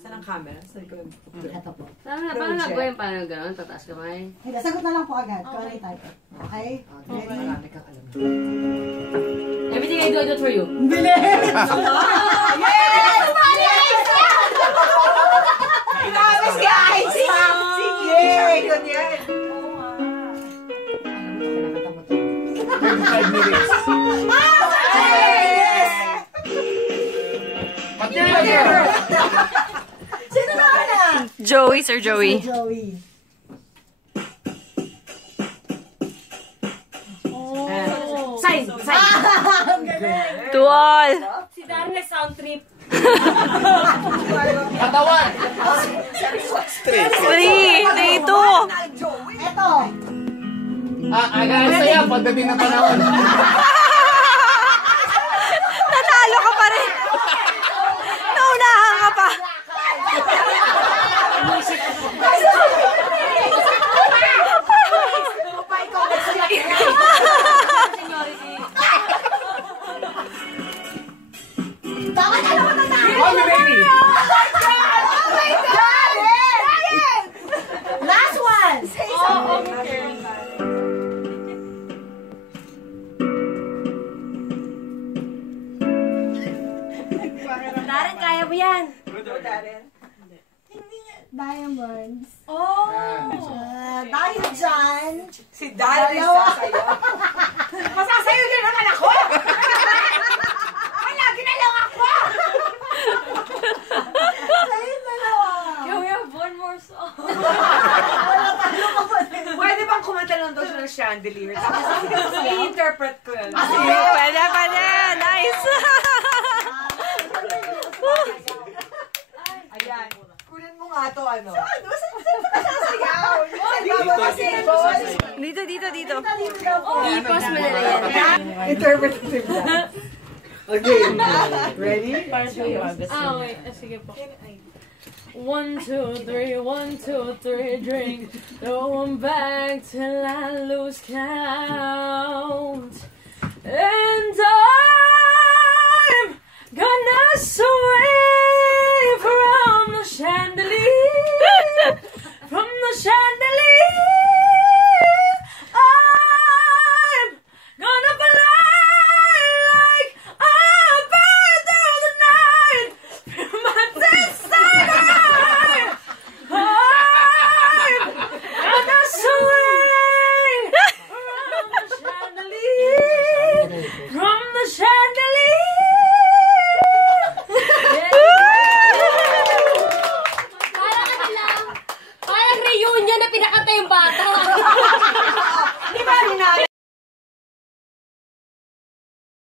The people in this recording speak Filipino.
Saan ang camera? Sa likod. Ito po. Paano nagawin? Paano gano'n? Tataas kamay? Hindi, sagot na lang po agad. Kung ano yung type. Okay? Ready? Marami kang alam. Everything I do for you. Bilis! Yes! Grabe si Icy! Sige! Yun yan! Oo nga. Kinakanta mo to. 5 minutes. Sino na na? Joey, Sir Joey. Joey. Sign! Sign! To all. Si Darren nag-sound trip. Katawan! 3, 2. Ito. Agad saya pagdating ng panahon. Natalo ka pa rin. Naunahan ka pa. Bakit alam mo na na? Call me baby! Oh my God! Ryan! Last one! Say something. Darren, kaya mo yan. Diamonds. Oh! Dahil dyan. Si Darren sasayo. Masasayo din naman ako! Wala, ginalaw ako! Ayun dalawa. We have one more song. Pwede bang kumanta lang daw siya ng chandelier? Tapos i-interpret ko yun. Pwede, pwede. Nice. Ayan. Kunin mo nga to, ano? Saan mo sasayaw? Dito kasi. Dito, dito, dito. I-pause mo na yan. Interpretative na. Okay. Ready? Ah, wait. Sige po. 1, 2, 3, 1, 2, 3, drink. Going back till I lose count. And I'm gonna swim.